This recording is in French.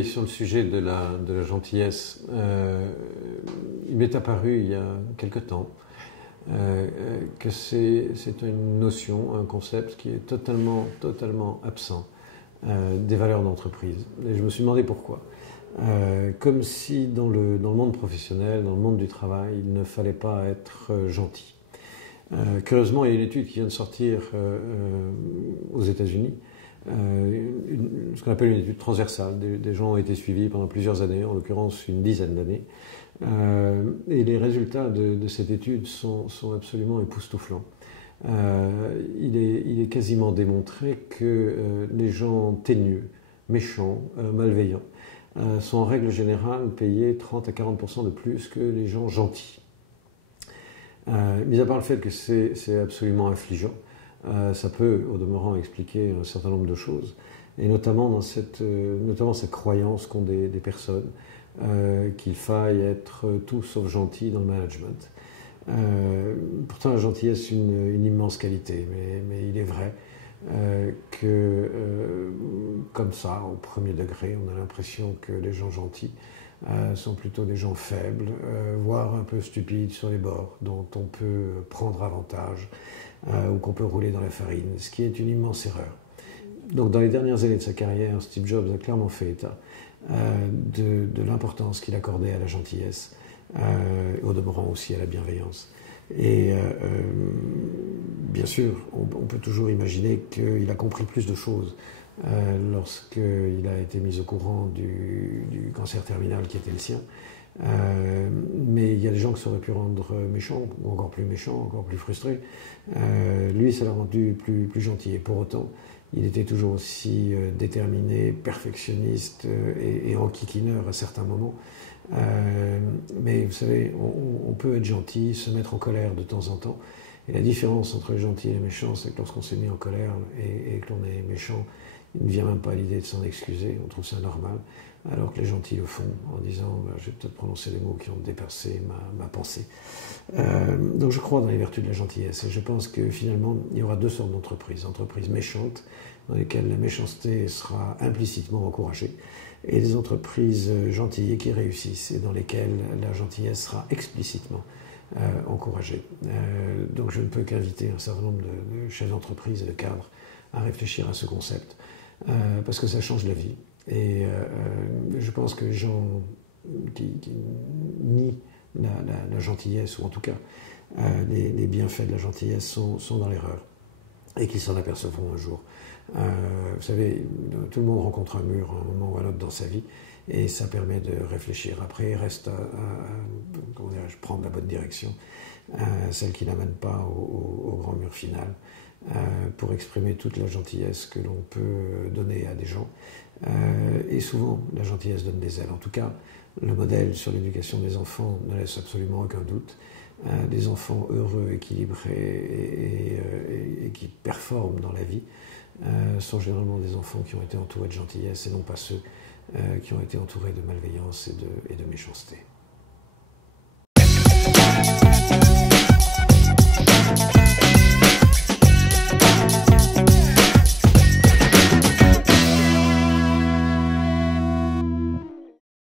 Oui, sur le sujet de la gentillesse, il m'est apparu il y a quelque temps que c'est une notion, un concept qui est totalement absent des valeurs d'entreprise. Et je me suis demandé pourquoi. Comme si dans le monde professionnel, dans le monde du travail, il ne fallait pas être gentil. Curieusement, il y a une étude qui vient de sortir aux États-Unis, ce qu'on appelle une étude transversale. Des gens ont été suivis pendant plusieurs années, en l'occurrence une dizaine d'années. Et les résultats de cette étude sont absolument époustouflants. Il est quasiment démontré que les gens teigneux, méchants, malveillants, sont en règle générale payés 30 à 40% de plus que les gens gentils. Mis à part le fait que c'est absolument affligeant, ça peut au demeurant expliquer un certain nombre de choses, et notamment cette croyance qu'ont des personnes qu'il faille être tout sauf gentil dans le management. Pourtant la gentillesse est une immense qualité, mais il est vrai que comme ça, au premier degré, on a l'impression que les gens gentils sont plutôt des gens faibles, voire un peu stupides sur les bords, dont on peut prendre avantage ou qu'on peut rouler dans la farine, ce qui est une immense erreur. Donc dans les dernières années de sa carrière, Steve Jobs a clairement fait état de l'importance qu'il accordait à la gentillesse, au demeurant aussi à la bienveillance. Et bien sûr, on peut toujours imaginer qu'il a compris plus de choses lorsqu'il a été mis au courant du cancer terminal qui était le sien. Mais il y a des gens qui ça aurait pu rendre méchants, ou encore plus méchants, encore plus frustrés. Lui, ça l'a rendu plus gentil. Et pour autant, il était toujours aussi déterminé, perfectionniste et enquiquineur à certains moments. Mais vous savez, on peut être gentil, se mettre en colère de temps en temps. Et la différence entre les gentils et les méchants, c'est que lorsqu'on s'est mis en colère et que l'on est méchant, il ne vient même pas à l'idée de s'en excuser, on trouve ça normal, alors que les gentils le font en disant je vais peut-être prononcer des mots qui ont dépassé ma pensée. Donc je crois dans les vertus de la gentillesse et je pense que finalement il y aura deux sortes d'entreprises. Entreprises méchantes dans lesquelles la méchanceté sera implicitement encouragée et des entreprises gentilles qui réussissent et dans lesquelles la gentillesse sera explicitement encouragée. Donc je ne peux qu'inviter un certain nombre de chefs d'entreprise et de cadres à réfléchir à ce concept parce que ça change la vie. Et je pense que les gens qui nient la gentillesse, ou en tout cas les bienfaits de la gentillesse, sont dans l'erreur et qu'ils s'en apercevront un jour. Vous savez, tout le monde rencontre un mur à un moment ou à un autre dans sa vie et ça permet de réfléchir. Après, il reste à prendre la bonne direction, celle qui n'amène pas au grand mur final, pour exprimer toute la gentillesse que l'on peut donner à des gens. Et souvent, la gentillesse donne des ailes. En tout cas, le modèle sur l'éducation des enfants ne laisse absolument aucun doute. Des enfants heureux, équilibrés et qui performent dans la vie sont généralement des enfants qui ont été entourés de gentillesse et non pas ceux qui ont été entourés de malveillance et de méchanceté.